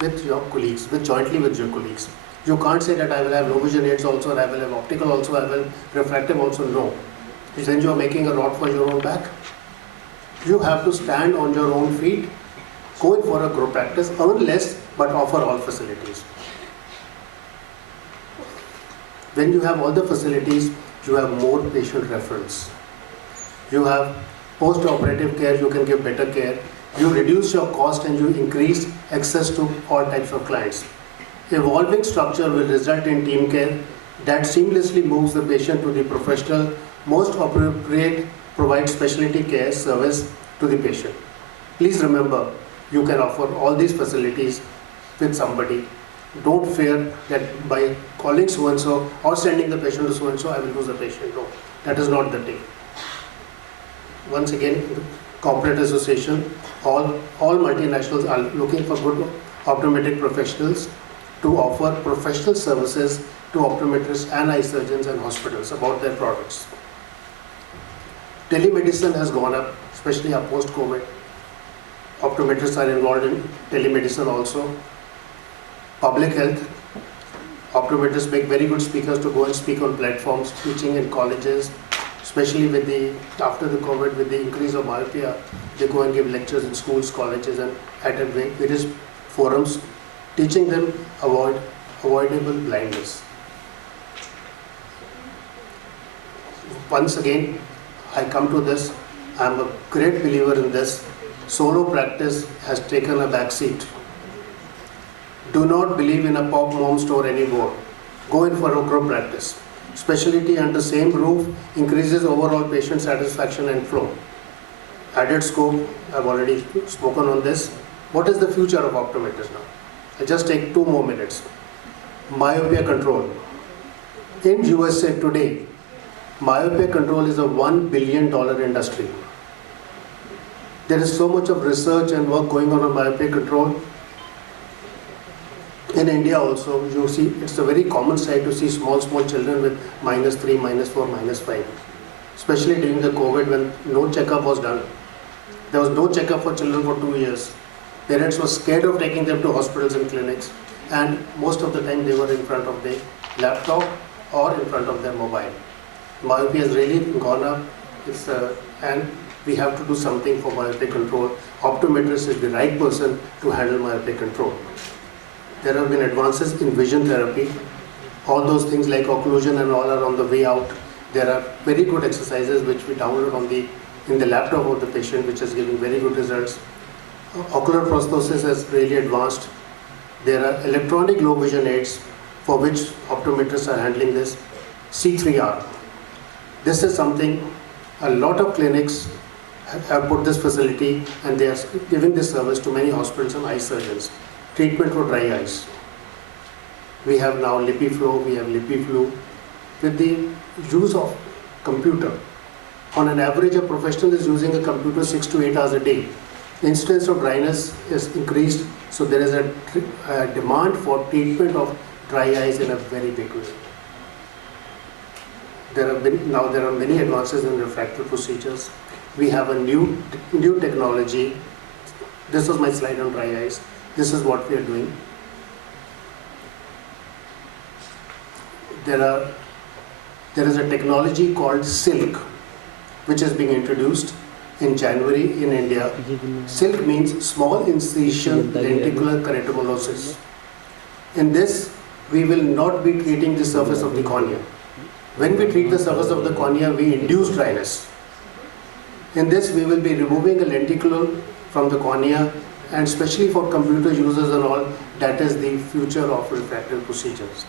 with your colleagues, jointly with your colleagues. You can't say that I will have low vision aids also, and I will have optical also, I will refractive also. No. Then you are making a rod for your own back. You have to stand on your own feet, go in for a group practice, earn less but offer all facilities. When you have all the facilities, you have more patient reference. You have post-operative care, you can give better care. You reduce your cost and you increase access to all types of clients. Evolving structure will result in team care that seamlessly moves the patient to the professional, most appropriate, provide specialty care service to the patient. Please remember, you can offer all these facilities with somebody. Don't fear that by calling so-and-so or sending the patient to so-and-so, I will lose the patient. No, that is not the thing. Once again, corporate association, all multinationals are looking for good optometric professionals to offer professional services to optometrists and eye surgeons and hospitals about their products. Telemedicine has gone up, especially post-COVID. Optometrists are involved in telemedicine also. Public health, optometrists make very good speakers to go and speak on platforms, teaching in colleges, especially after the COVID, with the increase of myopia, they go and give lectures in schools, colleges, and at various forums, teaching them avoidable blindness. Once again, I come to this, I am a great believer in this. Solo practice has taken a back seat. Do not believe in a pop mom store anymore. Go in for a group practice. Specialty under same roof increases overall patient satisfaction and flow. Added scope, I've already spoken on this. What is the future of optometrists now? I'll just take 2 more minutes. Myopia control. In USA today, myopia control is a $1 billion industry. There is so much of research and work going on myopia control. In India also, you see, it's a very common sight to see small children with -3, -4, -5. Especially during the COVID when no checkup was done. There was no checkup for children for 2 years. Parents were scared of taking them to hospitals and clinics, and most of the time they were in front of their laptop or in front of their mobile. Myopia has really gone up, and we have to do something for myopia control. Optometrist is the right person to handle myopia control. There have been advances in vision therapy. All those things like occlusion and all are on the way out. There are very good exercises which we download in the laptop of the patient, which is giving very good results. Ocular prosthesis has really advanced. There are electronic low vision aids for which optometrists are handling this. C3R. This is something a lot of clinics have put this facility, and they are giving this service to many hospitals and eye surgeons. Treatment for dry eyes. We have now LipiFlow, we have LipiFlu. With the use of computer, on an average a professional is using a computer 6 to 8 hours a day. The incidence of dryness is increased, so there is a demand for treatment of dry eyes in a very big way. There are many advances in refractive procedures. We have a new technology. This was my slide on dry eyes. This is what we are doing. There is a technology called Silk, which is being introduced in January in India. Silk means small incision lenticular keratomycosis. In this, we will not be treating the surface of the cornea. When we treat the surface of the cornea, we induce dryness. In this, we will be removing a lenticulum from the cornea, and especially for computer users and all, that is the future of refractive procedures.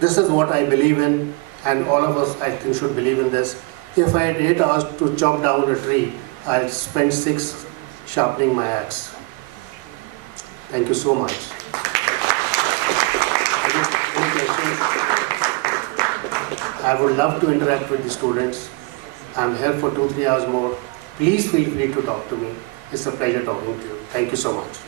This is what I believe in, and all of us, I think, should believe in this. If I had 8 hours to chop down a tree, I'll spend 6 sharpening my axe. Thank you so much. Any questions? I would love to interact with the students. I'm here for 2-3 hours more. Please feel free to talk to me. It's a pleasure talking to you. Thank you so much.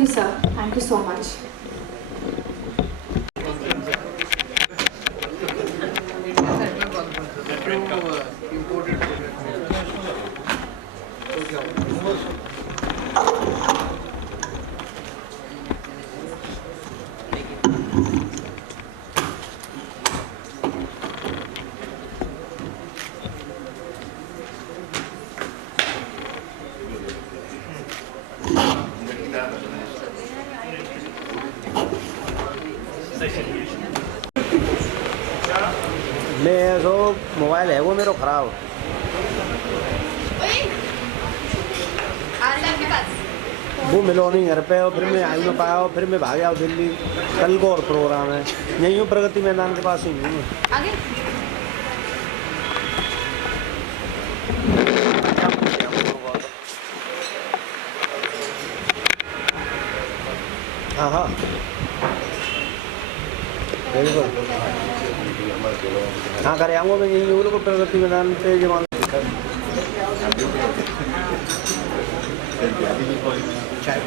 you, sir. Thank you so much. मैं जो mobile है वो मेरा ख़राब वो मिलो नहीं घर पे और फिर मैं आई में पाया और फिर मैं भाग गया दिल्ली। कल को और प्रोग्राम है यहीं हूँ प्रगति मैदान के पास ही हूँ मैं। आगे हाँ हाँ बिल्कुल हाँ करे आऊँगा मैं यहीं हूँ लोग प्रगति मैदान पे जवान चाय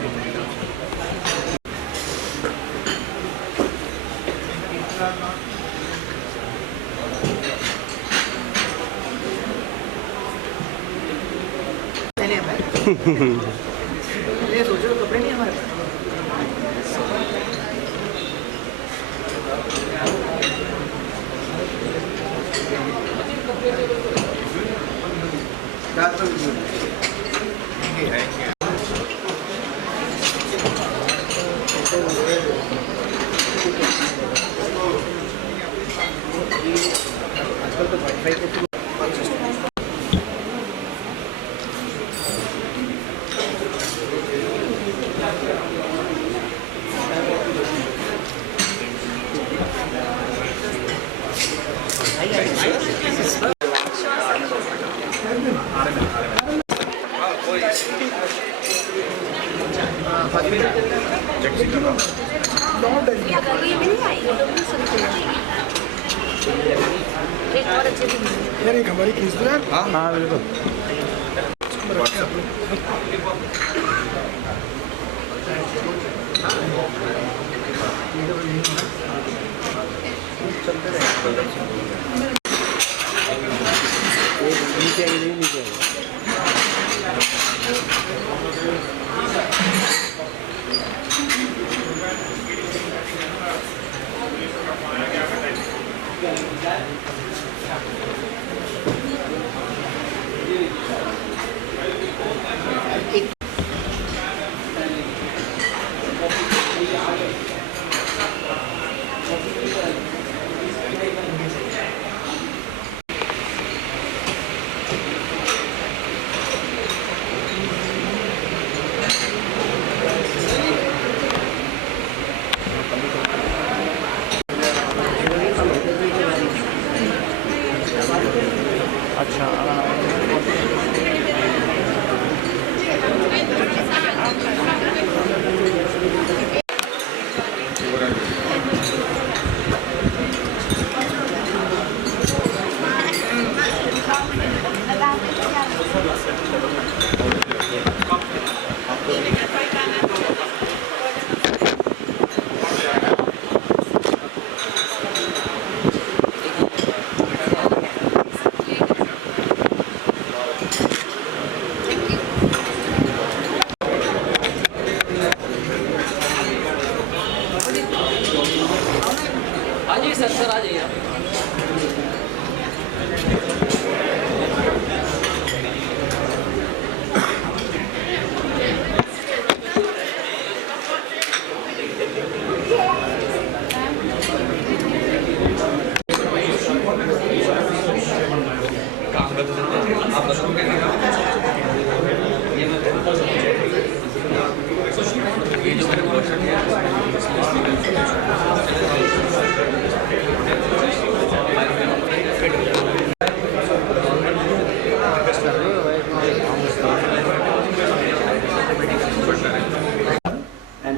ये सोचो कपड़े नहीं हमारे आजकल तो वाईफाई के यार एक हमारी खींच दो यार। हाँ हाँ बिल्कुल नीचे आई नीचे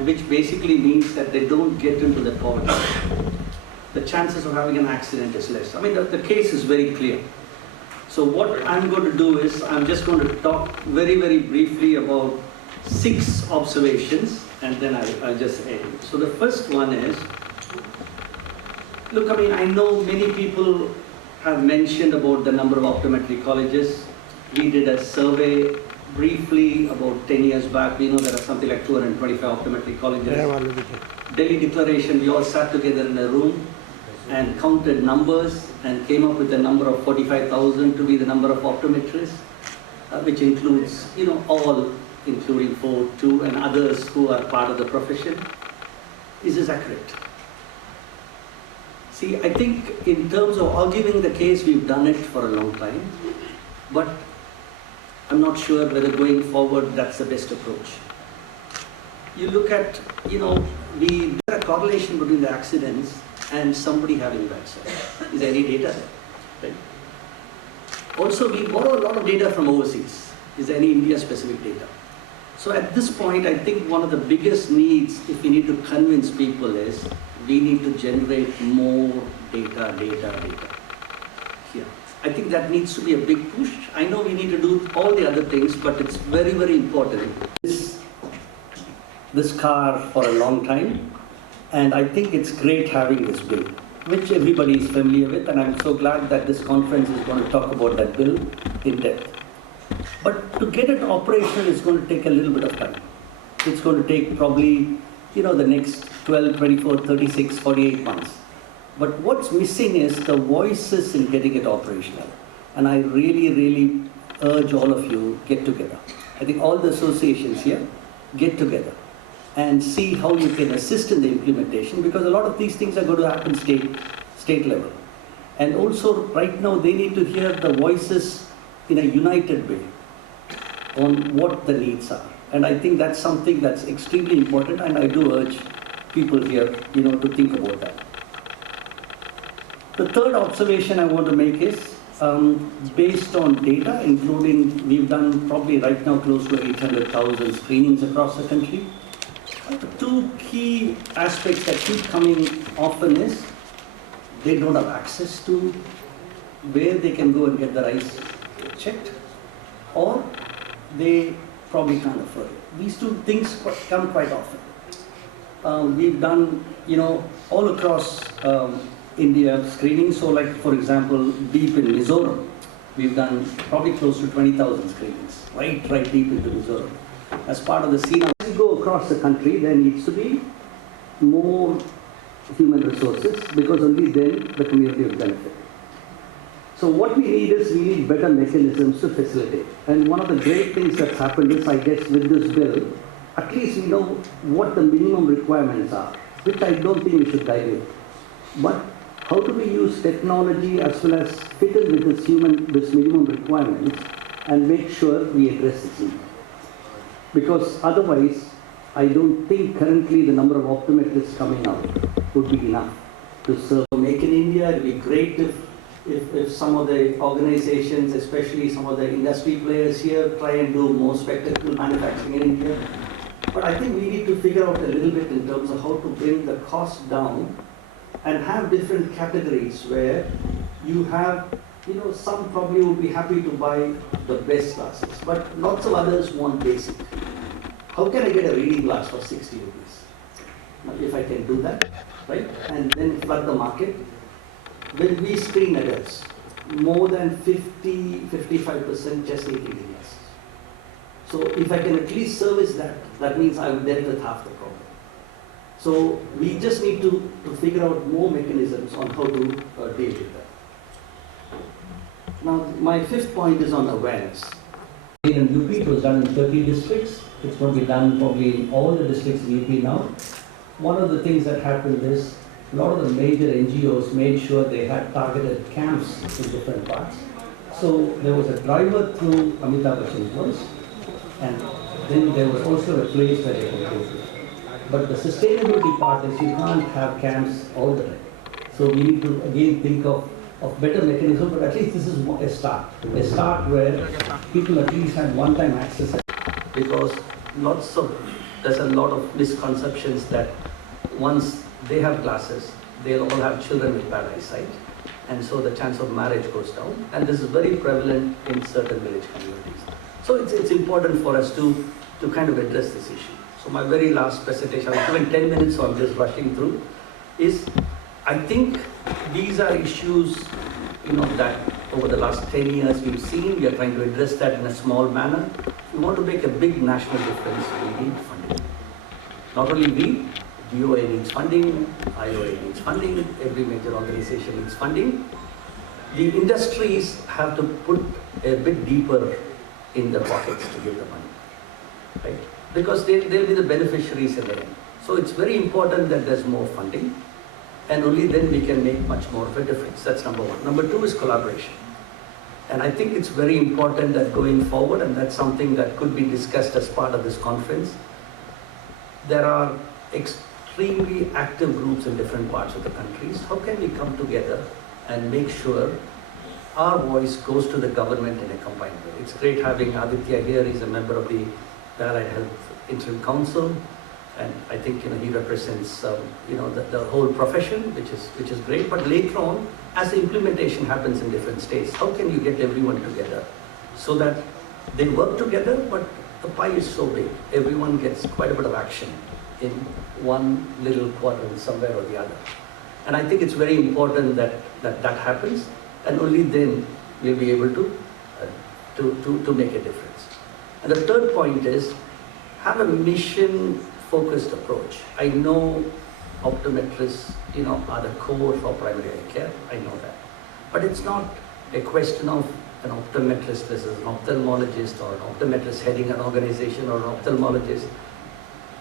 which basically means that they don't get into the poverty. The chances of having an accident is less. I mean, the case is very clear. So what I'm going to do is, I'm just going to talk very, very briefly about 6 observations and then I'll just end. So the first one is, look, I mean, I know many people have mentioned about the number of optometry colleges. We did a survey briefly about 10 years back. We know there are something like 225 optometry colleges. Delhi Declaration, we all sat together in a room and counted numbers and came up with a number of 45,000 to be the number of optometrists, which includes, all, including 4, 2 and others who are part of the profession. Is this accurate? See, I think in terms of arguing the case, we've done it for a long time, but I'm not sure whether going forward that's the best approach. You look at, there's a correlation between the accidents and somebody having bad sight. Is there any data there? Right? Also, we borrow a lot of data from overseas. Is there any India-specific data? So at this point, I think one of the biggest needs, if we need to convince people, is we need to generate more data here. I think that needs to be a big push. I know we need to do all the other things, but it's very, very important. This car for a long time, and I think it's great having this bill, which everybody is familiar with, and I'm so glad that this conference is going to talk about that bill in depth. But to get it operational is going to take a little bit of time. It's going to take probably, the next 12, 24, 36, 48 months. But what's missing is the voices in getting it operational. And I really, really urge all of you, get together. I think all the associations here, get together and see how you can assist in the implementation, because a lot of these things are going to happen state level. And also right now they need to hear the voices in a united way on what the needs are. And I think that's something that's extremely important, and I do urge people here, to think about that. The third observation I want to make is, based on data, including, we've done probably right now close to 800,000 screenings across the country. The two key aspects that keep coming often is, they don't have access to where they can go and get their eyes checked, or they probably can't afford it. These two things come quite often. We've done, all across India screening. So like, for example, deep in Mizoram, we've done probably close to 20,000 screenings, right deep into Mizoram. As part of the scene, as we go across the country, there needs to be more human resources, because only then the community will benefit. So what we need better mechanisms to facilitate. And one of the great things that's happened is, I guess, with this bill, at least we know what the minimum requirements are, which I don't think we should dilute. But how do we use technology as well as fit in with this minimum requirements and make sure we address this need? Because otherwise, I don't think currently the number of optometrists coming out would be enough to serve. Make in India, it would be great if some of the organizations, especially some of the industry players here, try and do more spectacle manufacturing in India. But I think we need to figure out a little bit in terms of how to bring the cost down and have different categories where you have, some probably would be happy to buy the best glasses, but lots of others want basic. How can I get a reading glass for 60 rupees? Now, if I can do that, right? And then flood the market. When we screen adults, more than 50-55% just need reading glasses. So if I can at least service that, that means I've dealt with half the problem. So we just need to figure out more mechanisms on how to deal with that. Now, my fifth point is on awareness. In UP, it was done in 30 districts. It's going to be done probably in all the districts in UP now. One of the things that happened is, a lot of the major NGOs made sure they had targeted camps in different parts. So there was a driver through Amitabh Bachchan's voice, and then there was also a place where they could go to. But the sustainability part is, you can't have camps all the time. So we need to again think of better mechanism, but at least this is a start where people at least had one-time access. Because there's a lot of misconceptions that once they have glasses, they'll all have children with bad eyesight, and so the chance of marriage goes down. And this is very prevalent in certain village communities. So it's important for us to kind of address this issue. So my very last presentation, I've given 10 minutes, so I'm just rushing through, is I think these are issues, that over the last 10 years we've seen. We are trying to address that in a small manner. If we want to make a big national difference, we need funding. Not only we, DOA needs funding, IOA needs funding, every major organization needs funding. The industries have to put a bit deeper in their pockets to give the money, right? Because they'll be the beneficiaries in the end. So it's very important that there's more funding, and only then we can make much more of a difference. That's number one. Number two is collaboration. And I think it's very important that going forward, and that's something that could be discussed as part of this conference, there are extremely active groups in different parts of the countries. How can we come together and make sure our voice goes to the government in a combined way? It's great having Aditya here. He's a member of the Allied Health Interim Council, and I think he represents the whole profession, which is great. But later on, as the implementation happens in different states, how can you get everyone together so that they work together, but the pie is so big, everyone gets quite a bit of action in one little quadrant somewhere or the other. And I think it's very important that happens, and only then we'll be able to make a difference. And the third point is, have a mission-focused approach. I know optometrists, are the core for primary eye care. I know that. But it's not a question of an optometrist versus an ophthalmologist, or an optometrist heading an organization, or an ophthalmologist.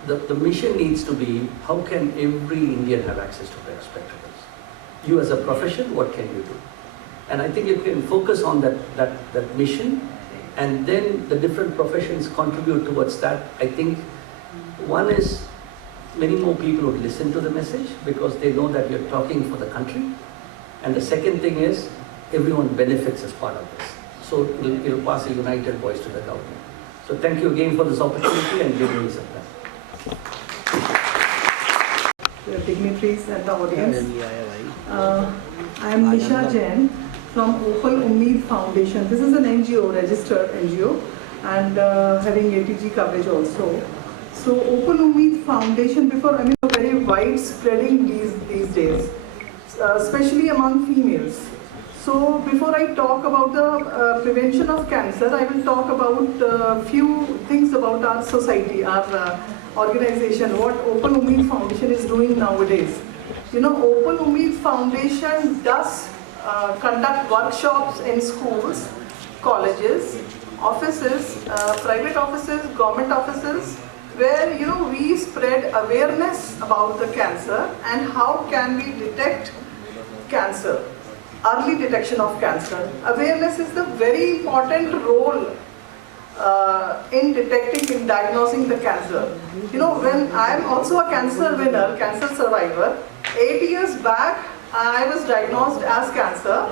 The mission needs to be, how can every Indian have access to their spectacles? You as a profession, what can you do? And I think you can focus on that mission, and then the different professions contribute towards that. I think one is, many more people would listen to the message because they know that you're talking for the country. And the second thing is, everyone benefits as part of this. So it'll pass a united voice to the government. So thank you again for this opportunity and giving me some time. The dignitaries and the audience. I am Nisha Jain from Open Umeed Foundation. This is an NGO, registered NGO, and having ATG coverage also. So Open Umeed Foundation, very widespreading these days, especially among females. So before I talk about the prevention of cancer, I will talk about a few things about our society, our organization, what Open Umeed Foundation is doing nowadays. Open Umeed Foundation does conduct workshops in schools, colleges, offices, private offices, government offices, where we spread awareness about the cancer and how can we detect cancer, early detection of cancer. Awareness is the very important role in detecting, in diagnosing the cancer. When I am also a cancer winner, cancer survivor, 8 years back I was diagnosed as cancer,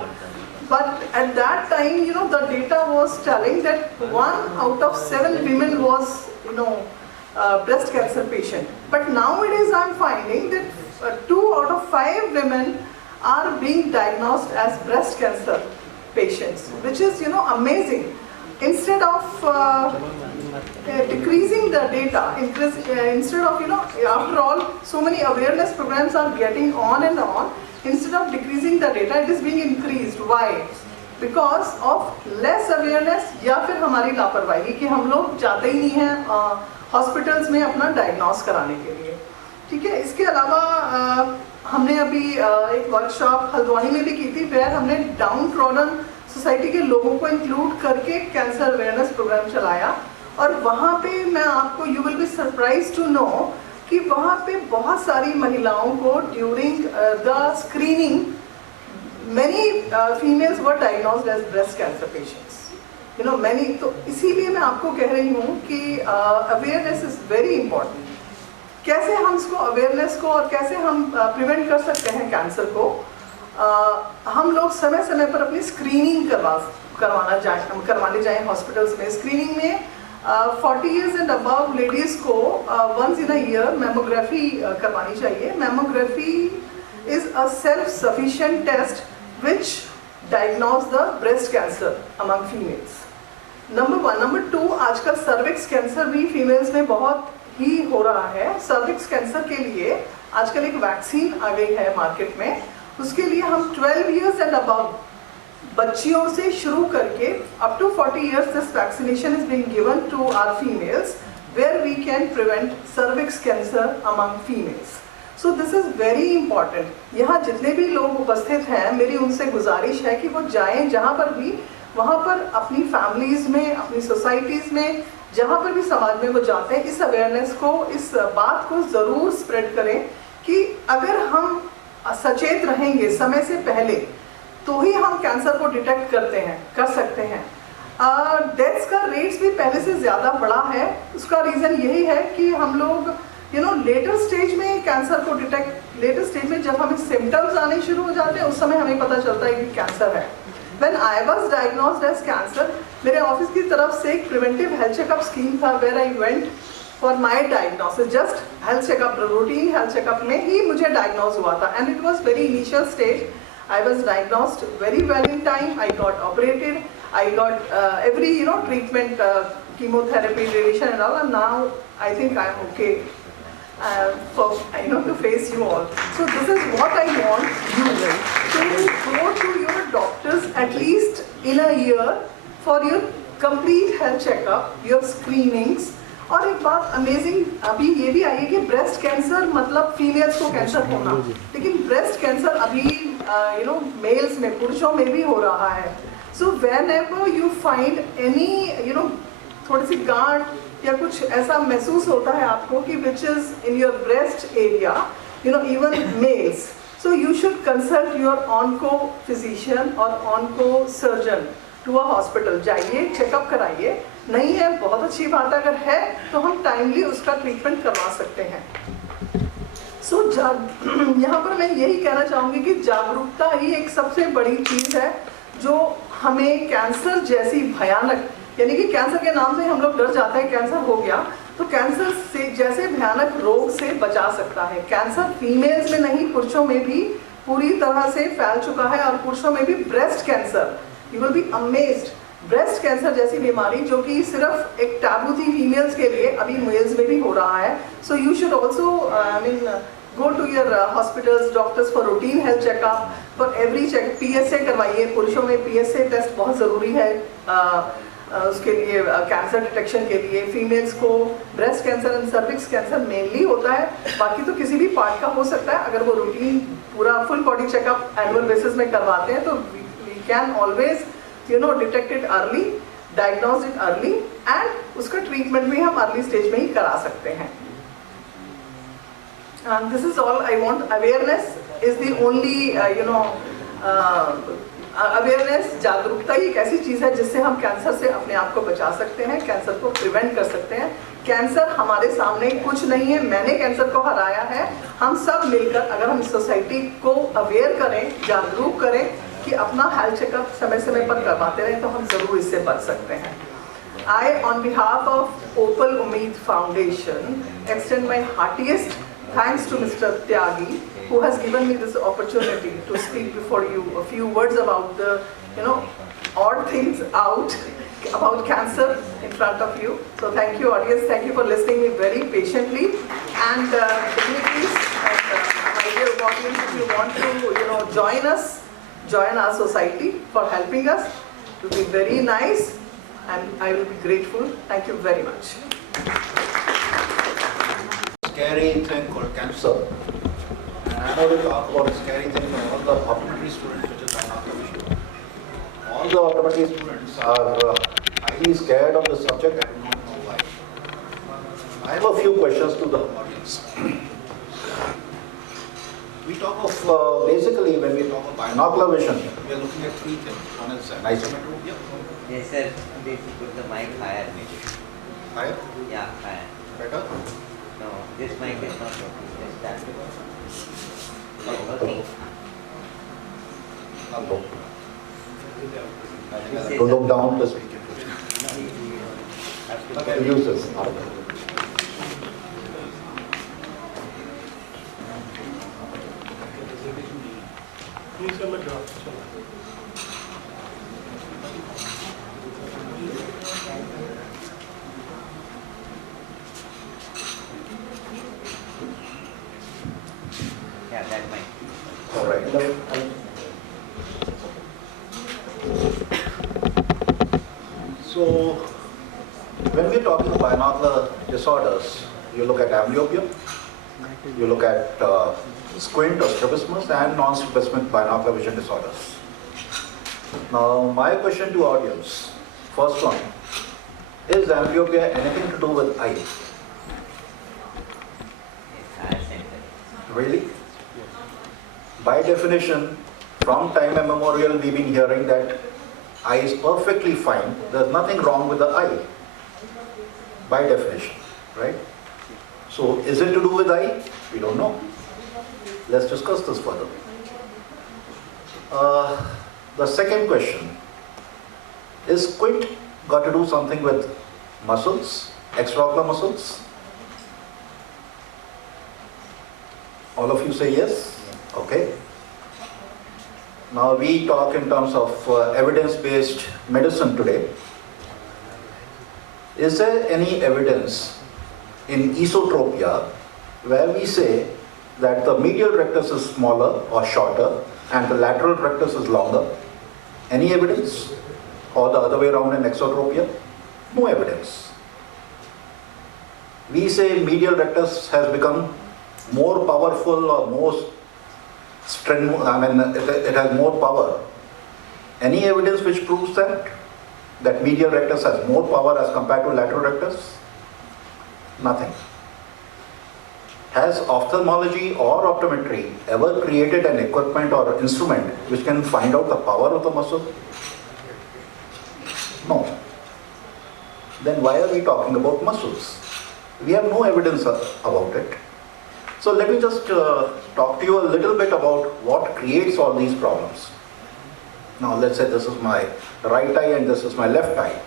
but at that time, the data was telling that 1 out of 7 women was, breast cancer patient. But nowadays I'm finding that 2 out of 5 women are being diagnosed as breast cancer patients, which is, amazing. Instead of decreasing the data, instead of, after all, so many awareness programs are getting on and on, instead of decreasing the data, it is being increased. Why? Because of less awareness या फिर हमारी लापरवाही कि हम लोग जाते ही नहीं हैं हॉस्पिटल्स में अपना डायग्नोस कराने के लिए. ठीक है. इसके अलावा हमने अभी एक वर्कशॉप हल्द्वानी में भी की थी, वेयर हमने डाउन ट्रॉडन सोसाइटी के लोगों को इंक्लूड करके कैंसर अवेयरनेस प्रोग्राम चलाया. और वहाँ पे मैं आपको, you will be surprise to know कि वहाँ पे बहुत सारी महिलाओं को during the screening many females were diagnosed as breast cancer patients. Many. तो इसीलिए मैं आपको कह रही हूँ कि awareness is very important. कैसे हम इसको awareness को और कैसे हम prevent कर सकते हैं कैंसर को? हम लोग समय समय पर अपनी स्क्रीनिंग करवाने जाएं हॉस्पिटल्स में. स्क्रीनिंग में 40 years and above लेडीज़ को once in a year mammography करवानी चाहिए. Mammography is a self-sufficient test which diagnose the breast cancer among females. Number 1. Number 2, आजकल cervix cancer भी females में बहुत ही हो रहा है। सर्विक्स कैंसर के लिए आजकल एक वैक्सीन आ गई है मार्केट में, उसके लिए हम 12 years एंड अबव बच्चियों से शुरू करके up to 40 years this vaccination is being given to our females where we can prevent cervix cancer among females. So this is very important. यहाँ जितने भी लोग उपस्थित हैं, मेरी उनसे गुजारिश है कि वो जाएं जहाँ पर भी, वहाँ पर अपनी फैमिलीज में, अपनी सोसाइटीज में, जहाँ पर भी समाज में वो जाते हैं, इस अवेयरनेस को, इस बात को ज़रूर स्प्रेड करें कि अगर हम सचेत रहेंगे समय से पहले तो ही हम कैंसर को डिटेक्ट कर सकते हैं। डेथ्स का रेट्स भी पहले से ज़्यादा बढ़ा है। उसका रीज़न यही है कि हम लोग लेटर स्टेज में कैंसर को डिटेक्ट, लेटर स्टेज में जब हमें सिम्टम्स आने शुरू हो जाते हैं उस समय हमें पता चलता है कि कैंसर है। When I was diagnosed as cancer, मेरे ऑफिस की तरफ से एक प्रिवेंटिव हेल्थ चेकअप स्कीम था where I went for my diagnosis, just health checkup, routine health checkup में ही मुझे diagnose हुआ था and it was very initial stage. I was diagnosed very well in time. I got operated. I got every treatment, chemotherapy, radiation and all, and now I think I am okay for to face you all. So this is what I want you to go to your doctors at least in a year for your complete health checkup, your screenings. और एक बात amazing अभी ये भी आई है कि breast cancer मतलब females को कैंसर होना, लेकिन ब्रेस्ट कैंसर अभी मेल्स में, पुरुषों में भी हो रहा है। So whenever you find any थोड़ी सी गांठ या कुछ ऐसा महसूस होता है आपको कि which is in your breast area, even males, so you should consult your onco physician और onco surgeon to a hospital. जाइए, चेकअप कराइए, नहीं है बहुत अच्छी बात, अगर है तो हम टाइमली उसका ट्रीटमेंट करवा सकते हैं। सो यहाँ पर मैं यही कहना चाहूँगी कि जागरूकता ही एक सबसे बड़ी चीज़ है जो हमें कैंसर जैसी भयानक, यानी कि कैंसर के नाम से हम लोग डर जाते हैं, कैंसर हो गया तो कैंसर से जैसे भयानक रोग से बचा सकता है। कैंसर फीमेल्स में नहीं, पुरुषों में भी पूरी तरह से फैल चुका है और पुरुषों में भी breast cancer, you will be amazed, breast cancer जैसी बीमारी जो कि सिर्फ एक टैबू थी फीमेल्स के लिए, अभी मेल्स में भी हो रहा है। So you should also go to your hospitals, doctors for routine health checkup, for every check. PSA करवाइए, पुरुषों में PSA टेस्ट बहुत ज़रूरी है उसके लिए, कैंसर डिटेक्शन के लिए। फीमेल्स को breast cancer and cervix cancer mainly होता है, बाकी तो किसी भी पार्ट का हो सकता है। अगर वो रूटीन पूरा full body checkup annual basis में करवाते हैं तो we can always detect it early, diagnose it early and उसका ट्रीटमेंट भी हम अर्ली स्टेज में ही करा सकते हैं। This is all I want. Awareness is the only awareness, जागरूकता ही एक ऐसी चीज़ है जिससे हम कैंसर से अपने आप को बचा सकते हैं, कैंसर को प्रिवेंट कर सकते हैं। कैंसर हमारे सामने कुछ नहीं है, मैंने कैंसर को हराया है। हम सब मिलकर अगर हम सोसाइटी को अवेयर करें, जागरूक करें कि अपना हेल्थ चेकअप समय समय पर करवाते रहें तो हम ज़रूर इससे बच सकते हैं। I, on behalf of Opal Umeed Foundation, extend my heartiest thanks to Mr. Tyagi, who has given me this opportunity to speak before you a few words about the, odd things out about cancer in front of you. So thank you, audience. Thank you for listening me very patiently. And dignitaries and my dear audience, if you want to, join us, join our society for helping us, it will be very nice and I will be grateful. Thank you very much. Scary thing called cancer. And I'm going to talk about a scary thing for all the optometry students, which is an optometry. All the optometry students are highly scared of the subject and do not know why. I have a few questions to the audience. We talk of, basically when we talk of binocular vision, we are looking at three things. One is an isometry. Yes sir, they should put the mic higher maybe. Higher? Yeah, higher. Better? No, this mic is not working. Just that. Not working. Not go. This To is look down the speaker. have to Use this. Yeah, that might. All right. So, when we're talking about binocular disorders, you look at amblyopia, you look at squint or strabismus and non-strabismus binocular vision disorders. Now, my question to audience, first one, is amblyopia anything to do with eye? Yes, eye center. Really? By definition, from time immemorial, we've been hearing that eye is perfectly fine. There's nothing wrong with the eye. By definition, right? So, is it to do with eye? We don't know. Let's discuss this further. The second question, is squint got to do something with muscles, extraocular muscles? All of you say yes? Okay. Now we talk in terms of evidence-based medicine today. Is there any evidence in esotropia where we say that the medial rectus is smaller or shorter and the lateral rectus is longer? Any evidence? Or the other way around in exotropia? No evidence. We say medial rectus has become more powerful or more strength, it has more power. Any evidence which proves that? That medial rectus has more power as compared to lateral rectus? Nothing. Has ophthalmology or optometry ever created an equipment or instrument which can find out the power of the muscle? No. Then why are we talking about muscles? We have no evidence about it. So let me just talk to you a little bit about what creates all these problems. Now let's say this is my right eye and this is my left eye.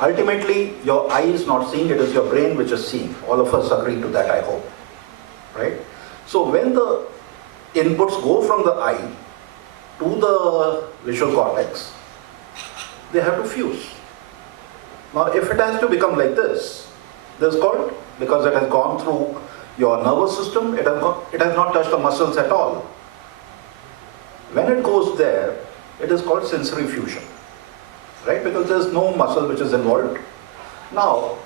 Ultimately, your eye is not seeing, it is your brain which is seeing. All of us agree to that, I hope. Right? So when the inputs go from the eye to the visual cortex, they have to fuse. Now if it has to become like this is called, because it has gone through your nervous system, it has not touched the muscles at all. When it goes there, it is called sensory fusion. Right? Because there is no muscle which is involved. Now,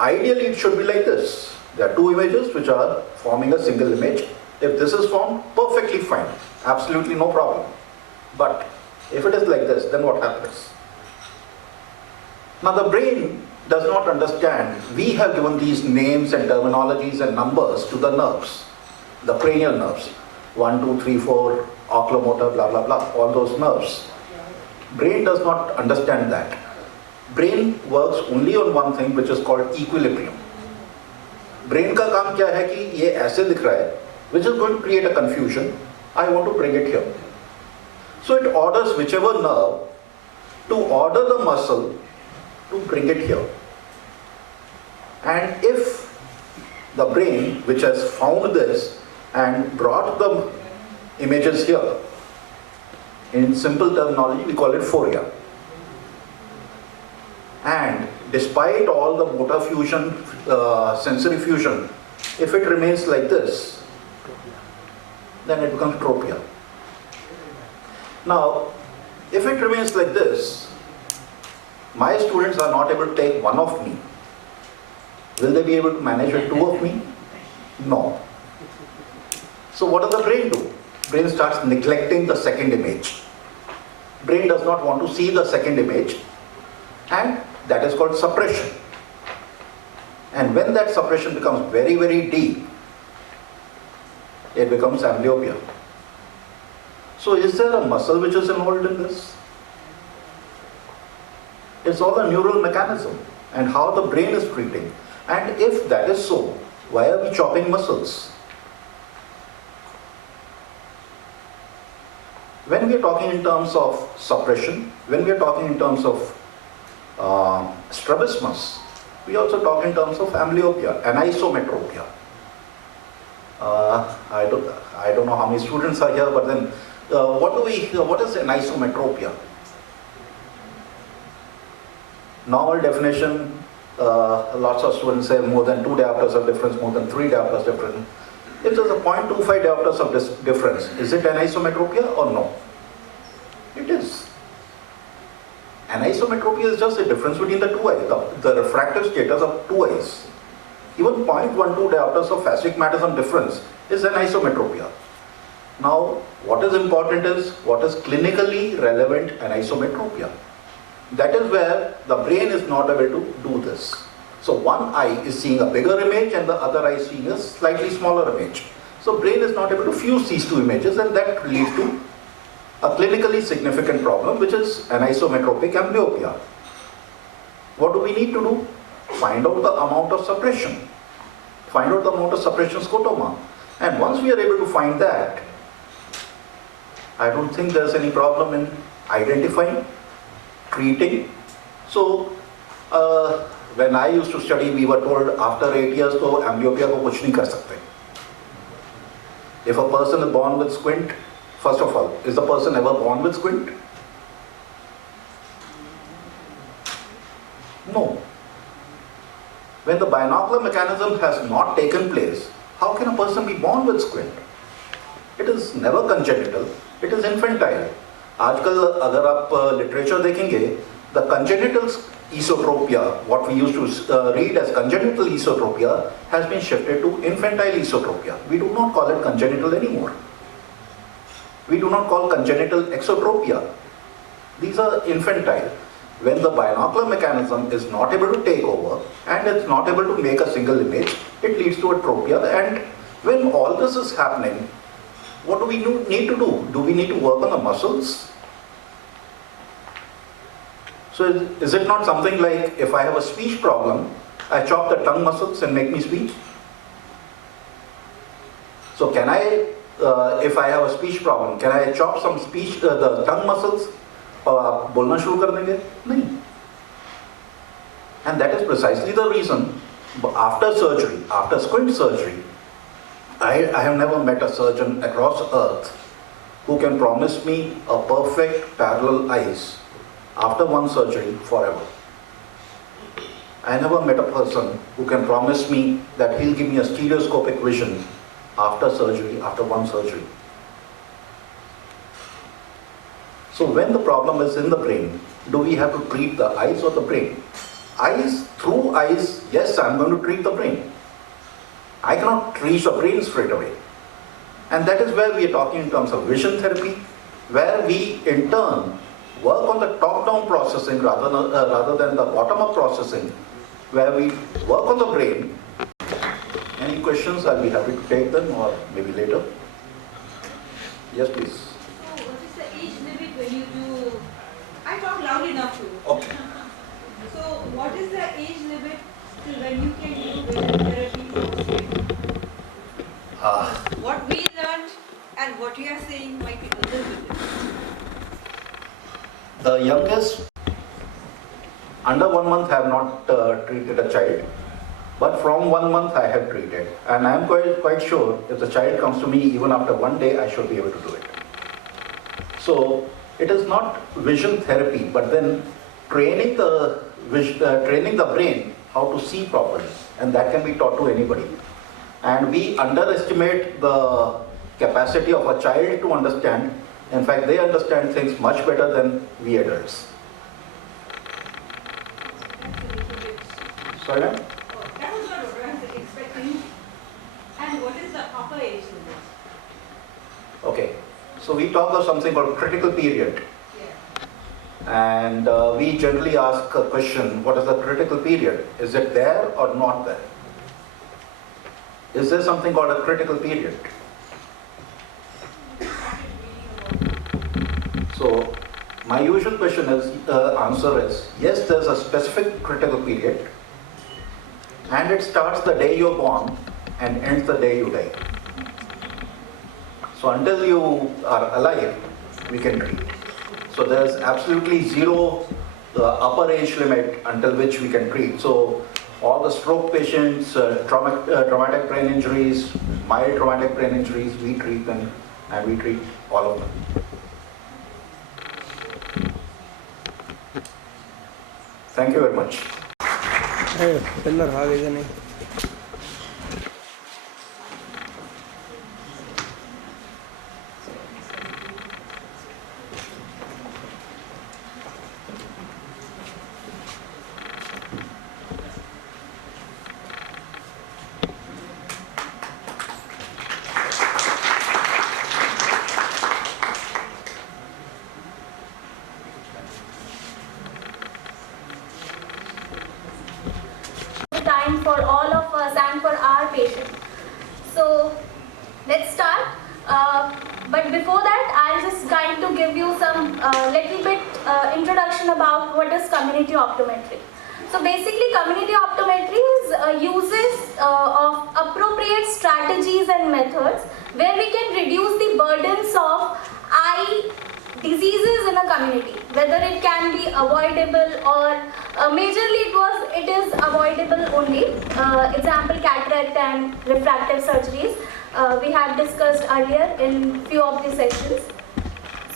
ideally it should be like this. There are two images which are forming a single image. If this is formed, perfectly fine. Absolutely no problem. But if it is like this, then what happens? Now the brain does not understand. We have given these names and terminologies and numbers to the nerves, the cranial nerves. 1, 2, 3, 4, oculomotor, blah, blah, blah, all those nerves. Brain does not understand that. Brain works only on one thing which is called equilibrium. Brain का काम क्या है कि ये ऐसे दिख रहा है, which is going to create a confusion. I want to bring it here. So it orders whichever nerve to order the muscle to bring it here. And if the brain, which has found this and brought the images here, in simple terminology, we call it phoria. And despite all the motor fusion, sensory fusion, if it remains like this, then it becomes tropia. Now, if it remains like this, my students are not able to take one of me. Will they be able to manage with two of me? No. So what does the brain do? Brain starts neglecting the second image. Brain does not want to see the second image, and that is called suppression. And when that suppression becomes very, very deep, it becomes amblyopia. So is there a muscle which is involved in this? It's all a neural mechanism and how the brain is treating. And if that is so, why are we chopping muscles? When we are talking in terms of suppression, when we are talking in terms of strabismus, we also talk in terms of amblyopia, anisometropia. I don't know how many students are here, but then what is anisometropia? Normal definition, lots of students say more than 2 diopters of difference, more than 3 diopters difference. If there's a 0.25 diopters of this difference, is it anisometropia or no? It is. Anisometropia is just the difference between the two eyes, the refractive status of two eyes. Even 0.12 diopters of astigmatism difference is anisometropia. Now, what is important is what is clinically relevant anisometropia. That is where the brain is not able to do this. So one eye is seeing a bigger image and the other eye is seeing a slightly smaller image. So brain is not able to fuse these two images, and that leads to a clinically significant problem, which is anisometropic amblyopia. What do we need to do? Find out the amount of suppression. Find out the amount of suppression scotoma. And once we are able to find that, I don't think there's any problem in identifying, treating. So, when I used to study, we were told after 8 years, तो amblyopia को कुछ नहीं कर सकते. If a person is born with squint, first of all, is the person ever born with squint? No. When the binocular mechanism has not taken place, how can a person be born with squint? It is never congenital, it is infantile. आजकल अगर आप literature देखेंगे, the congenital esotropia, what we used to read as congenital esotropia, has been shifted to infantile esotropia. We do not call it congenital anymore. We do not call congenital exotropia. These are infantile. When the binocular mechanism is not able to take over and it's not able to make a single image, it leads to atropia. And when all this is happening, what do we need to do? Do we need to work on the muscles? So is it not something like, if I have a speech problem, I chop the tongue muscles and make me speak? So can I, if I have a speech problem, can I chop some speech, the tongue muscles? और बोलना शुरू कर देंगे? नहीं. And that is precisely the reason, after surgery, after squint surgery, I have never met a surgeon across earth who can promise me a perfect parallel eyes after one surgery forever. I never met a person who can promise me that he'll give me a stereoscopic vision after surgery, after one surgery. So when the problem is in the brain, do we have to treat the eyes or the brain? Eyes, through eyes, yes, I'm going to treat the brain. I cannot treat the brain straight away. And that is where we are talking in terms of vision therapy, where we in turn work on the top-down processing rather than the bottom-up processing, where we work on the brain. Any questions? I'll be happy to take them, or maybe later. Yes, please. When you do, I talk loud enough too. Okay. So, what is the age limit till when you can do vision therapy for squint? What we learned and what you are saying might be a little bit different. The youngest, under 1 month, I have not treated a child, but from 1 month I have treated, and I am quite sure if the child comes to me even after 1 day, I should be able to do it. So it is not vision therapy, but then training the brain how to see properly, and that can be taught to anybody. And we underestimate the capacity of a child to understand. In fact, they understand things much better than we adults. Sorry, ma'am? That was not what I was expecting. And what is the upper age limit? Okay. So we talk of something called critical period. Yeah. And we generally ask a question, what is the critical period? Is it there or not there? Is there something called a critical period? So my usual question is, answer is, yes, there's a specific critical period, and it starts the day you're born and ends the day you die. So until you are alive, we can treat. So there's absolutely zero upper age limit until which we can treat. So all the stroke patients, traumatic brain injuries, mild traumatic brain injuries, we treat them, and we treat all of them. Thank you very much. Pillar आ गए नहीं give you some little bit introduction about what is community optometry. So basically community optometry is uses of appropriate strategies and methods where we can reduce the burdens of eye diseases in a community, whether it can be avoidable or majorly it is avoidable only. Example, cataract and refractive surgeries we have discussed earlier in few of the sessions.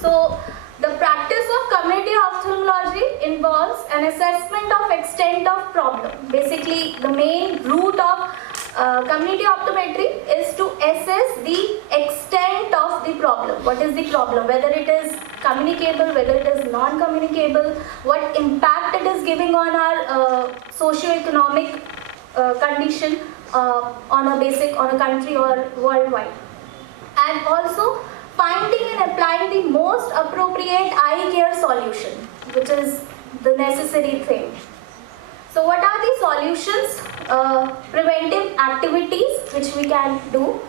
So the practice of community ophthalmology involves an assessment of extent of problem. Basically, the main root of community optometry is to assess the extent of the problem. What is the problem? Whether it is communicable, whether it is non-communicable, what impact it is giving on our socio-economic condition on a country or worldwide. And also finding and applying the most appropriate eye care solution, which is the necessary thing. So what are the solutions? Preventive activities which we can do.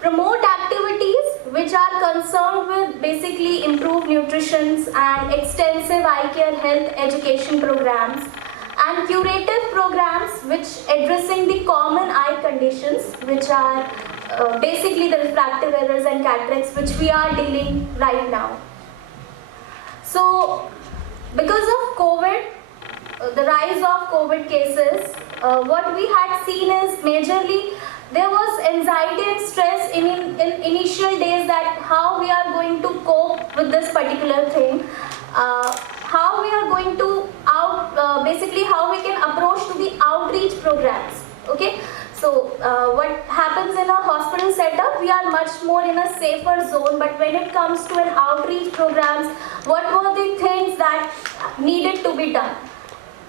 Promote activities which are concerned with basically improved nutrition and extensive eye care health education programs, and curative programs which addressing the common eye conditions which are basically the refractive errors and cataracts which we are dealing right now. So because of COVID, the rise of COVID cases, what we had seen is majorly there was anxiety and stress in initial days that how we are going to cope with this particular thing, how we are going to basically how we can approach to the outreach programs. Okay, so what happens in a hospital setup, we are much more in a safer zone, but when it comes to an outreach programs, what were the things that needed to be done?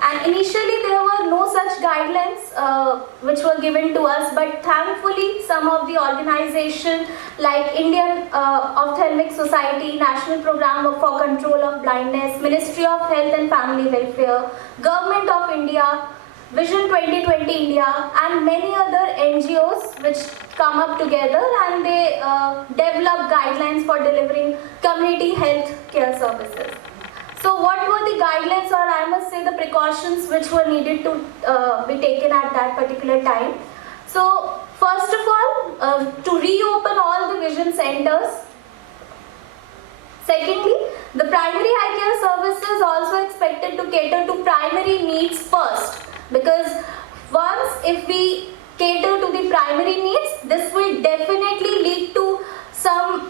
And initially there were no such guidelines which were given to us, but thankfully some of the organizations like Indian Ophthalmic Society, National Program for Control of Blindness, Ministry of Health and Family Welfare, Government of India, Vision 2020 India, and many other NGOs which come up together and they develop guidelines for delivering community health care services. So what were the guidelines, or I must say the precautions which were needed to be taken at that particular time? So first of all, to reopen all the vision centers. Secondly, the primary eye care services also expected to cater to primary needs first, because once if we cater to the primary needs, this will definitely lead to some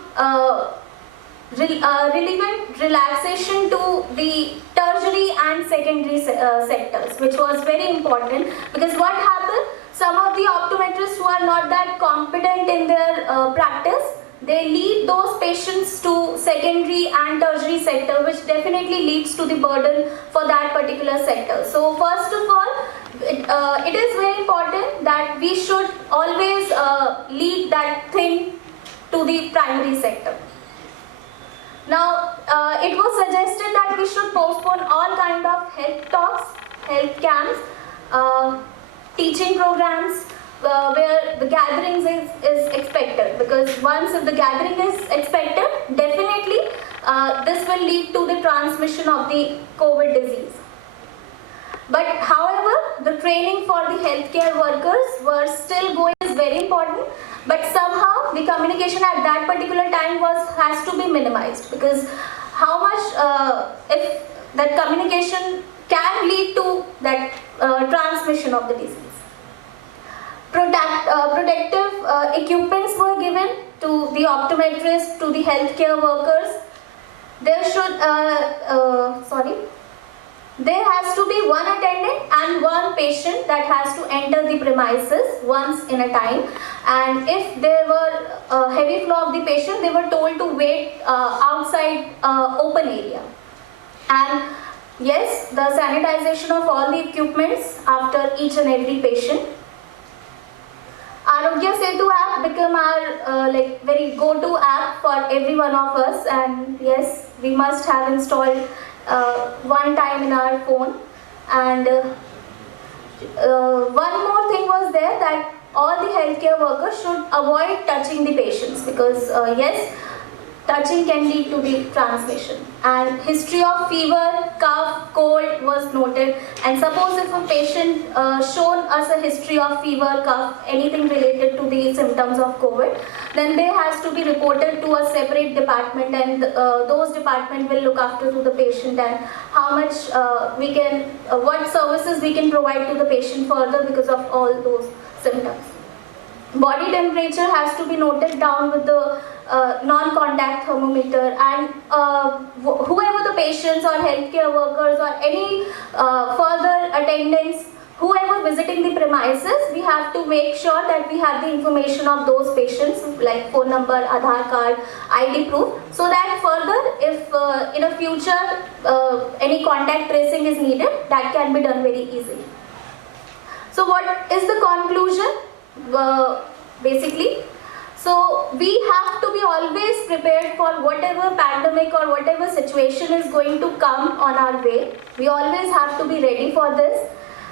relevant relaxation to the tertiary and secondary sectors, which was very important, because what happened, some of the optometrists who are not that competent in their practice, they lead those patients to secondary and tertiary sector, which definitely leads to the burden for that particular sector. So first of all, it is very important that we should always lead that thing to the primary sector. Now, it was suggested that we should postpone all kind of health talks, health camps, teaching programs where the gatherings is expected, because once if the gathering is expected, definitely this will lead to the transmission of the COVID disease. But however, the training for the healthcare workers were still going is very important, but somehow the communication at that particular time has to be minimized, because how much if that communication can lead to that transmission of the disease. Protective equipments were given to the optometrists, to the healthcare workers. There should there has to be one attendant and one patient that has to enter the premises once in a time, and if there were a heavy flow of the patient, they were told to wait outside open area. And yes, the sanitization of all the equipments after each and every patient. Arogya Caithu app became our very go-to app for every one of us, and yes, we must have installed one time in our phone. And one more thing was there, that all the healthcare workers should avoid touching the patients, because yes, touching can lead to the transmission. And history of fever, cough, cold was noted. And suppose if a patient shown us a history of fever, cough, anything related to the symptoms of COVID, then they has to be reported to a separate department, and those department will look after to the patient and how much what services we can provide to the patient further because of all those symptoms. Body temperature has to be noted down with the non-contact thermometer, and whoever the patients or healthcare workers or any further attendants, whoever visiting the premises, we have to make sure that we have the information of those patients like phone number, Aadhaar card, ID proof, so that further if in a future any contact tracing is needed, that can be done very easily. So what is the conclusion? Basically, so we have to be always prepared for whatever pandemic or whatever situation is going to come on our way. We always have to be ready for this.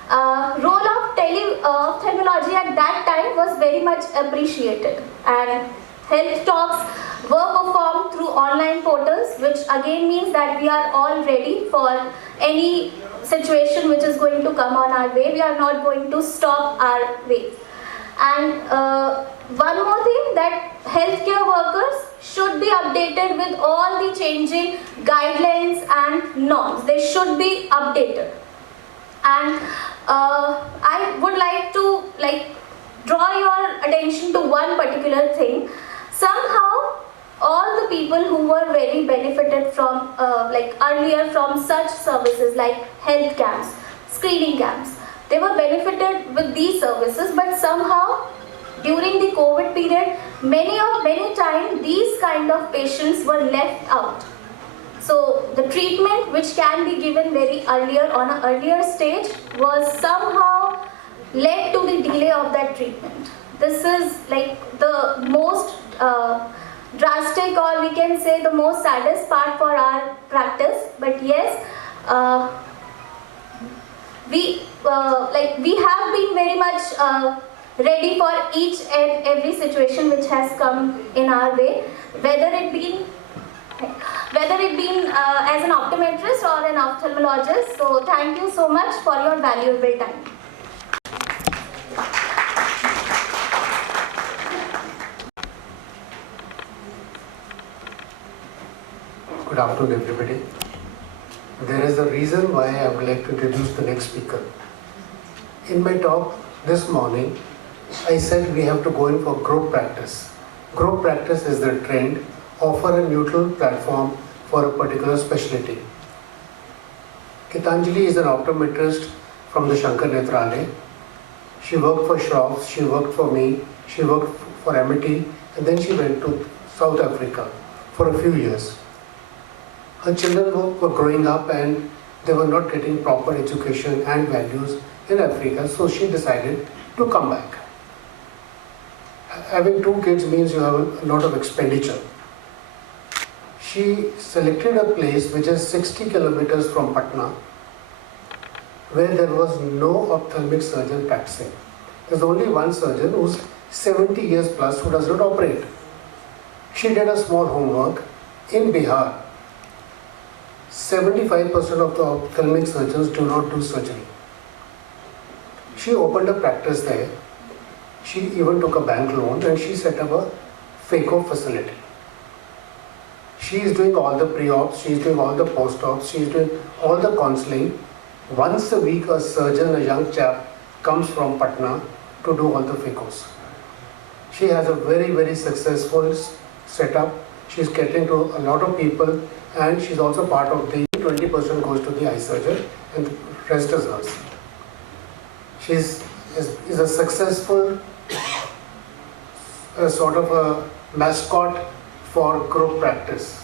Role of ophthalmology at that time was very much appreciated, and health talks were performed through online portals, which again means that we are all ready for any situation which is going to come on our way. We are not going to stop our way. And one more thing, that healthcare workers should be updated with all the changing guidelines and norms. They should be updated. And I would like to draw your attention to one particular thing. Somehow all the people who were very benefited from earlier from such services like health camps, screening camps, they were benefited with these services, but somehow during the COVID period, many times these kind of patients were left out. So the treatment which can be given very earlier on an earlier stage was somehow led to the delay of that treatment. This is like the most drastic, or we can say the most saddest part for our practice. But yes, we have been very much ready for each and every situation which has come in our way, whether it been as an optometrist or an ophthalmologist. So thank you so much for your valuable time. Good afternoon, everybody. There is a reason why I would like to introduce the next speaker. In my talk this morning, I said we have to go in for group practice. Group practice is the trend, offer a neutral platform for a particular specialty. Gitanjali is an optometrist from the Shankar Nethralaya. She worked for Prof, she worked for me, she worked for Amity, and then she went to South Africa for a few years. Her children were growing up and they were not getting proper education and values in Africa, so she decided to come back. Having 2 kids means you have a lot of expenditure. She selected a place which is 60 kilometers from Patna, where there was no ophthalmic surgeon practicing. There's only one surgeon who's 70 years plus who does not operate. She did a small homework. In Bihar, 75% of the ophthalmic surgeons do not do surgery. She opened a practice there. She even took a bank loan and she set up a phaco facility. She is doing all the pre-ops, she is doing all the post-ops, she is doing all the counseling. Once a week a surgeon, a young chap, comes from Patna to do all the phacos. She has a very, very successful setup. She is catering to a lot of people, and she's also part of the 20% goes to the eye surgeon and the rest is hers. She is a successful sort of a mascot for group practice.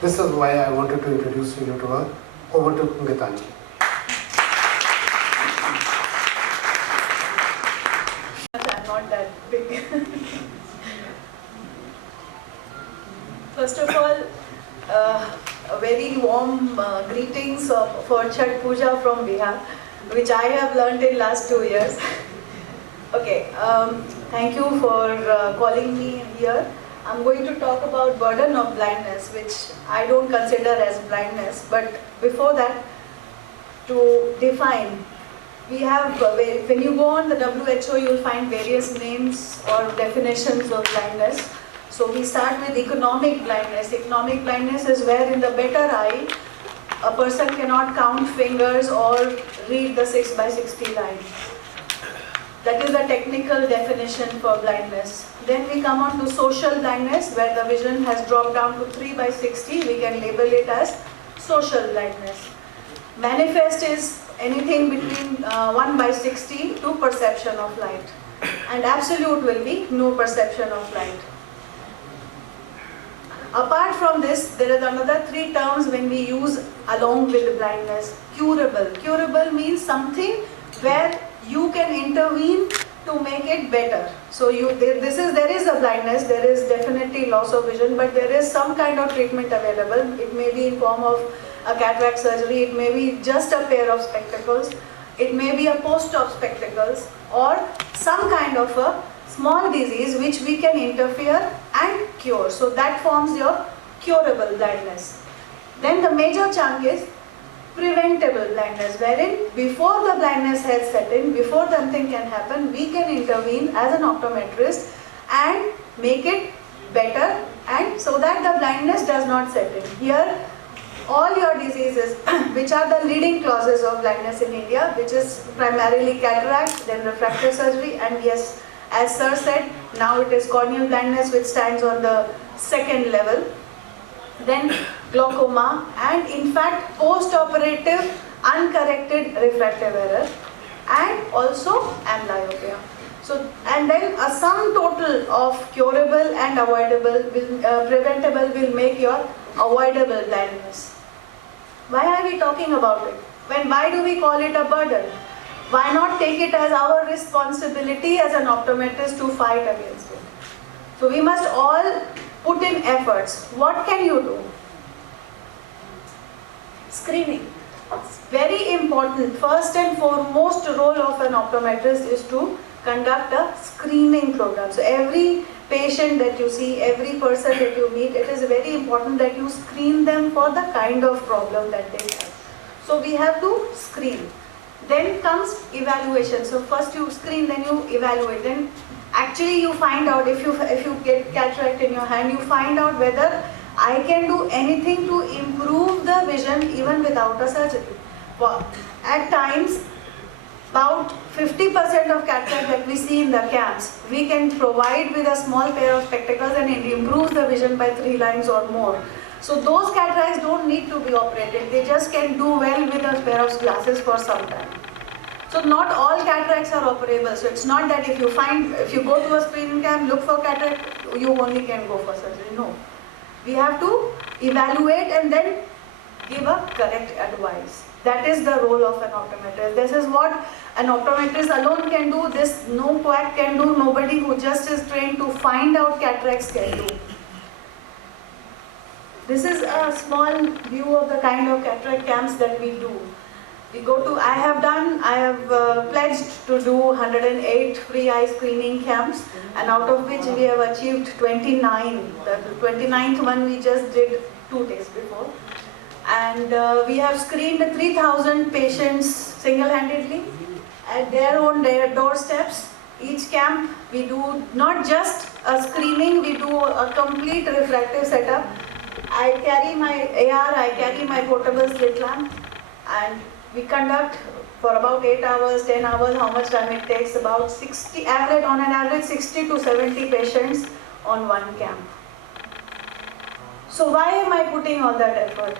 This is why I wanted to introduce you to her. Over to Gitanjali. I'm not that big. First of all, a very warm greetings for Chhat Puja from Vibha, which I have learned in last 2 years. Okay, thank you for calling me here. I'm going to talk about burden of blindness, which I don't consider as blindness. But before that, to define, we have, when you go on the WHO, you'll find various names or definitions of blindness. So we start with economic blindness. Economic blindness is where in the better eye, a person cannot count fingers or read the 6x60 line. That is the technical definition for blindness. Then we come on to social blindness, where the vision has dropped down to 3x60. We can label it as social blindness. Manifest is anything between 1/60 to perception of light. And absolute will be no perception of light. Apart from this, there is another 3 terms when we use along with blindness. Curable. Curable means something where you can intervene to make it better. So there is a blindness, there is definitely loss of vision, but there is some kind of treatment available. It may be in form of a cataract surgery, it may be just a pair of spectacles, it may be a post-op spectacles, or some kind of a small disease which we can interfere and cure. So that forms your curable blindness. Then the major chunk is preventable blindness, wherein before the blindness has set in, before something can happen, we can intervene as an optometrist and make it better, and so that the blindness does not set in. Here, all your diseases, which are the leading causes of blindness in India, which is primarily cataract, then refractive surgery, and yes, as sir said, now it is corneal blindness, which stands on the 2nd level. Then glaucoma, and in fact post-operative uncorrected refractive error, and also amblyopia. So, and then a sum total of curable and avoidable, preventable will make your avoidable blindness. Why are we talking about it? Why do we call it a burden? Why not take it as our responsibility as an optometrist to fight against it? So we must all put in efforts. What can you do? Screening. It's very important. First and foremost role of an optometrist is to conduct a screening program. So every patient that you see, every person that you meet, it is very important that you screen them for the kind of problem that they have. So we have to screen. Then comes evaluation. So first you screen, then you evaluate. Then actually you find out, if you get cataract in your hand, you find out whether I can do anything to improve the vision even without a surgery. At times, about 50% of cataract that we see in the camps, we can provide with a small pair of spectacles and it improves the vision by 3 lines or more. So those cataracts don't need to be operated, they just can do well with a pair of glasses for some time. So not all cataracts are operable. So it's not that if you go to a screening camp, look for cataract, you only can go for surgery. No. We have to evaluate and then give a correct advice. That is the role of an optometrist. This is what an optometrist alone can do. This no quack can do. Nobody who just is trained to find out cataracts can do. This is a small view of the kind of cataract camps that we do. We go to, I have pledged to do 108 free eye screening camps, and out of which we have achieved 29. The 29th one we just did 2 days before. And we have screened 3,000 patients single-handedly at their doorsteps. Each camp we do not just a screening, we do a complete refractive setup. I carry my AR, I carry my portable slit lamp, and we conduct for about 8 hours, 10 hours, how much time it takes, about on an average 60 to 70 patients on one camp. So why am I putting all that effort?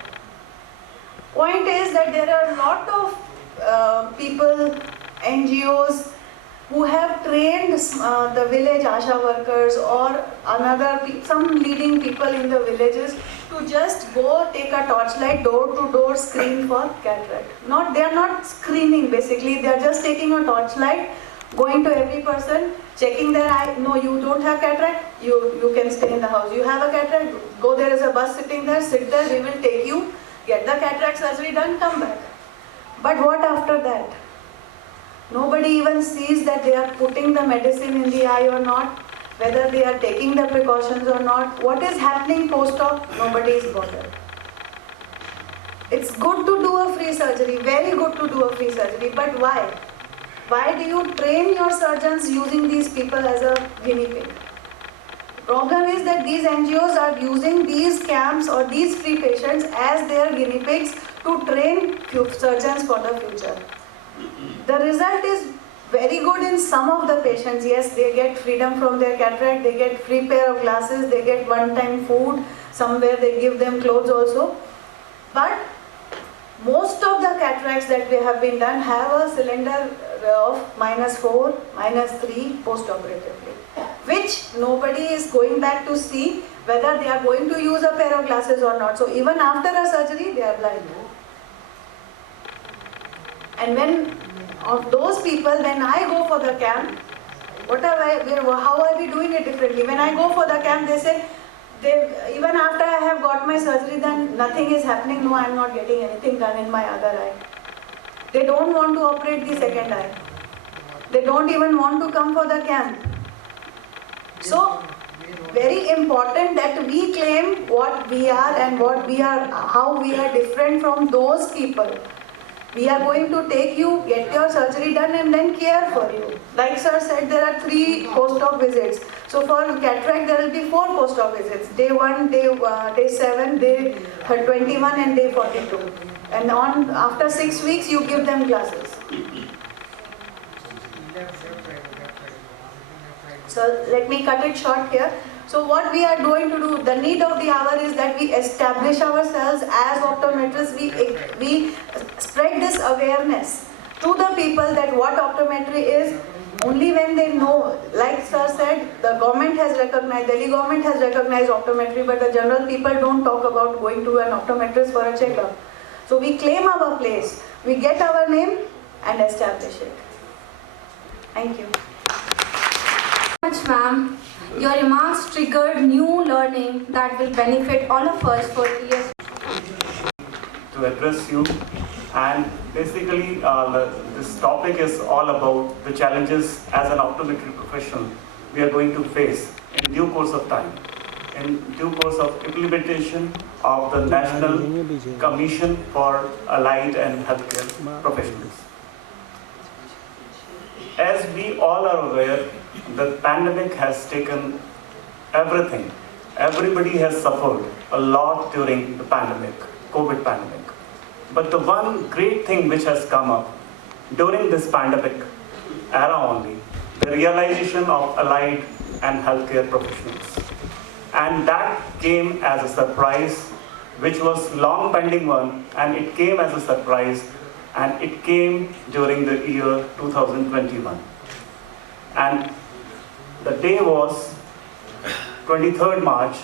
Point is that there are a lot of people, NGOs, who have trained the village ASHA workers or some leading people in the villages to just go take a torchlight door to door screen for cataract. They are not screening basically, they are just taking a torchlight, going to every person, checking their eye. No, you don't have cataract, you can stay in the house. You have a cataract, go, there is a bus sitting there, sit there, we will take you, get the cataract surgery done, come back. But what after that? Nobody even sees that they are putting the medicine in the eye or not. whether they are taking the precautions or not. What is happening post-op, nobody is bothered. It's good to do a free surgery, very good to do a free surgery, but why? Why do you train your surgeons using these people as a guinea pig? The problem is that these NGOs are using these camps or these free patients as their guinea pigs to train surgeons for the future. The result is very good in some of the patients. Yes, they get freedom from their cataract, they get free pair of glasses, they get one-time food, somewhere they give them clothes also. But most of the cataracts that we have been done have a cylinder of -4, -3 post-operatively, which nobody is going back to see whether they are going to use a pair of glasses or not. So even after a surgery, they are blind. And when of those people, when I go for the camp, how are we doing it differently? When I go for the camp, they say, even after I have got my surgery, then nothing is happening. No, I am not getting anything done in my other eye. They don't want to operate the second eye. They don't even want to come for the camp. So, very important that we claim what we are and how we are different from those people. We are going to take you, get your surgery done and then care for you. Like sir said, there are 3 post-op visits. So for cataract, there will be 4 post-op visits. Day 1, day 7, day 21 and day 42. And after 6 weeks, you give them glasses. So let me cut it short here. So what we are going to do, the need of the hour is that we establish ourselves as optometrists, we spread this awareness to the people that what optometry is. Only when they know, like sir said, the government has recognized, Delhi government has recognized optometry, but the general people don't talk about going to an optometrist for a checkup. So we claim our place, we get our name and establish it. Thank you. Much, ma'am. Your remarks triggered new learning that will benefit all of us for years. To address you, and basically this topic is all about the challenges as an optometry professional we are going to face in due course of time, in due course of implementation of the National Commission for Allied and Healthcare Professionals. As we all are aware, the pandemic has taken everything. Everybody has suffered a lot during the pandemic, COVID pandemic. But the one great thing which has come up during this pandemic era only, the realization of allied and healthcare professionals. And that came as a surprise, which was long pending one, and it came as a surprise, and it came during the year 2021. And the day was 23rd March,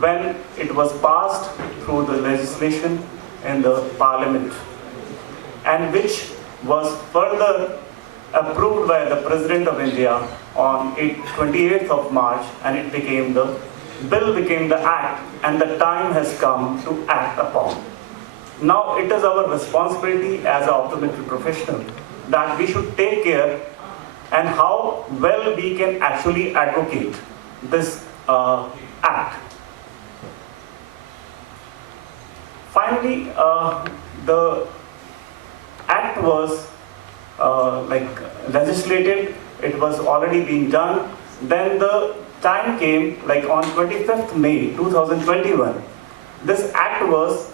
when it was passed through the legislation in the Parliament, and which was further approved by the President of India on 28th of March, and it became the bill became the act, and the time has come to act upon. Now it is our responsibility as an optometry professional that we should take care and how well we can actually advocate this act. Finally, the act was legislated, it was already being done. Then the time came, like on 25th May 2021, this act was,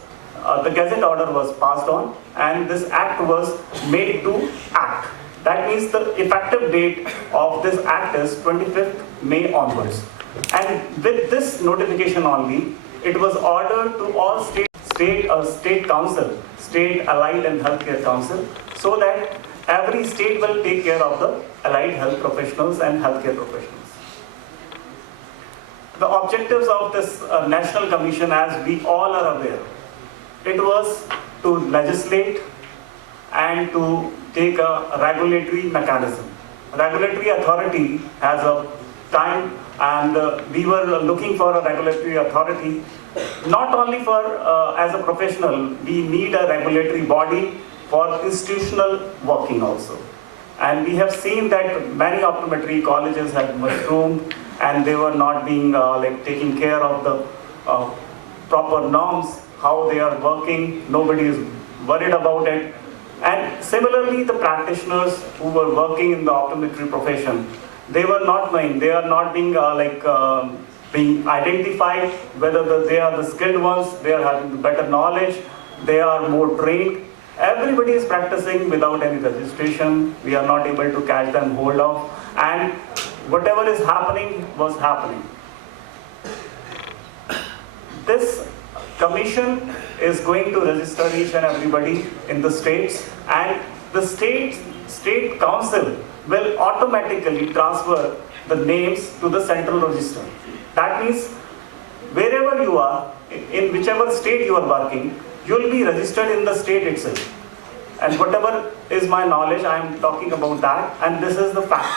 the Gazette order was passed on, and this act was made to act. That means the effective date of this act is 25th May onwards. And with this notification only, it was ordered to all state council, state allied and healthcare council, so that every state will take care of the allied health professionals and healthcare professionals. The objectives of this National Commission, as we all are aware, it was to legislate and to take a regulatory mechanism. Regulatory authority has a time, and we were looking for a regulatory authority, not only for as a professional, we need a regulatory body for institutional working also. And we have seen that many optometry colleges have mushroomed and they were not being taking care of the proper norms, how they are working, nobody is worried about it. And similarly, the practitioners who were working in the optometry profession, they were not knowing, they are not being being identified, whether they are the skilled ones, they are having better knowledge, they are more trained. Everybody is practicing without any registration. We are not able to catch them hold of, and whatever is happening was happening. This commission is going to register each and everybody in the states, and the state council will automatically transfer the names to the central register. That means wherever you are, in whichever state you are working, you will be registered in the state itself. And whatever is my knowledge, I am talking about that, and this is the fact.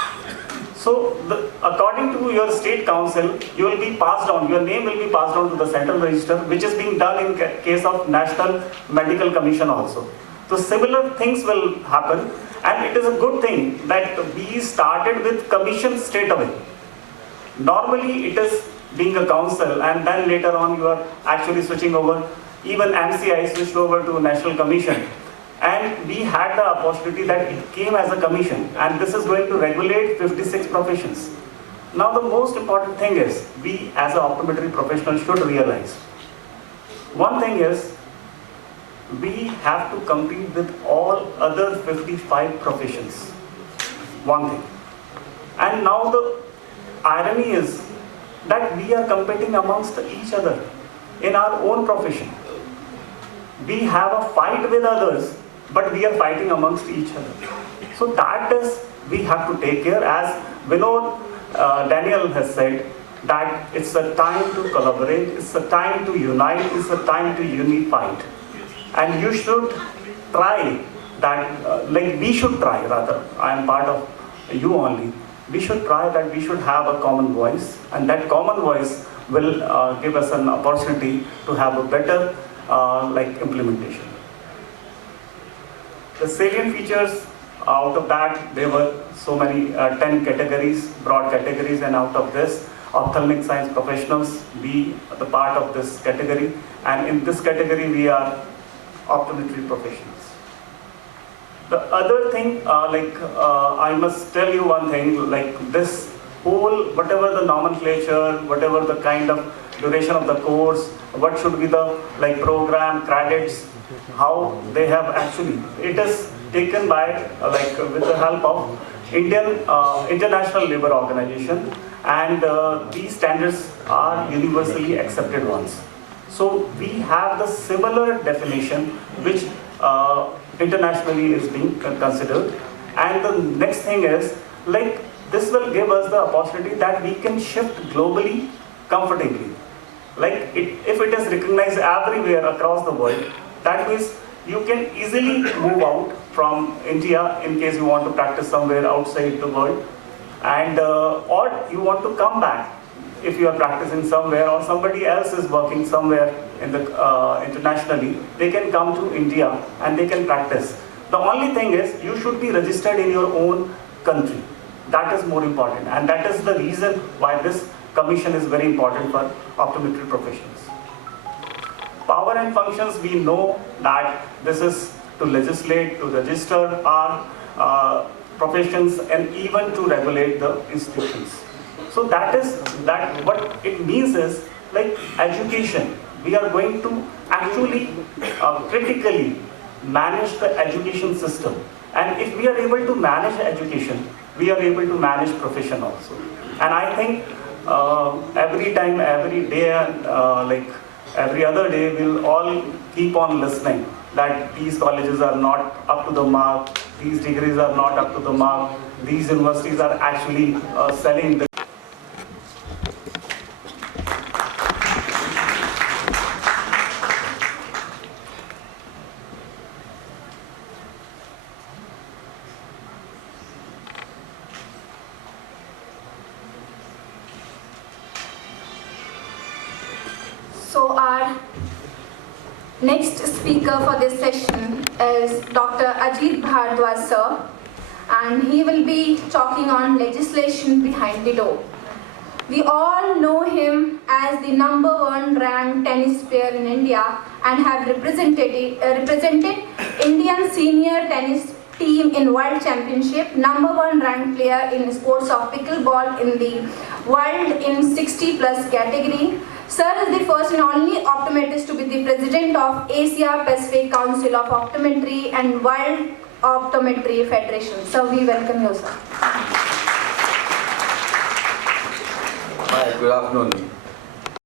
So, according to your state council, you will be passed on, your name will be passed on to the central register, which is being done in case of National Medical Commission also. So, similar things will happen, and it is a good thing that we started with commission straight away. Normally, it is being a council, and then later on you are actually switching over. Even MCI switched over to National Commission. And we had the opportunity that it came as a commission, and this is going to regulate 56 professions. Now the most important thing is, we as an optometry professional should realize, one thing is, we have to compete with all other 55 professions. One thing. And now the irony is that we are competing amongst each other in our own profession. We have a fight with others, but we are fighting amongst each other. So that is, we have to take care, as Vinod Daniel has said, that it's a time to collaborate, it's a time to unite, it's a time to unify. And you should try that, we should try rather, I am part of you only, we should try that we should have a common voice, and that common voice will give us an opportunity to have a better implementation. The salient features, out of that, there were so many 10 categories, broad categories, and out of this, ophthalmic science professionals be the part of this category, and in this category we are optometry professionals. The other thing, I must tell you one thing, this whole, whatever the nomenclature, whatever the kind of duration of the course, what should be the program, credits, how they have actually, it is taken by with the help of International Labour Organization, and these standards are universally accepted ones. So we have the similar definition which internationally is being considered, and the next thing is this will give us the opportunity that we can shift globally comfortably. If it is recognized everywhere across the world, that means you can easily move out from India in case you want to practice somewhere outside the world, and or you want to come back if you are practicing somewhere, or somebody else is working somewhere in the internationally, they can come to India and they can practice. The only thing is you should be registered in your own country. That is more important, and that is the reason why this commission is very important for optometry professions. Power and functions, we know that this is to legislate, to register our professions, and even to regulate the institutions. So that what it means is education. We are going to actually critically manage the education system, and if we are able to manage education, we are able to manage profession also. And I think every time, every day, every other day, we'll all keep on listening that these colleges are not up to the mark, these degrees are not up to the mark, these universities are actually selling the So our next speaker for this session is Dr. Ajit Bhardwaj sir, and he will be talking on legislation behind the door. We all know him as the #1 ranked tennis player in India and have represented Indian senior tennis team in World Championship, #1 ranked player in sports of pickleball in the world in 60+ category. Sir is the first and only optometrist to be the president of Asia Pacific Council of Optometry and World Optometry Federation. So we welcome you, sir. Hi, good afternoon.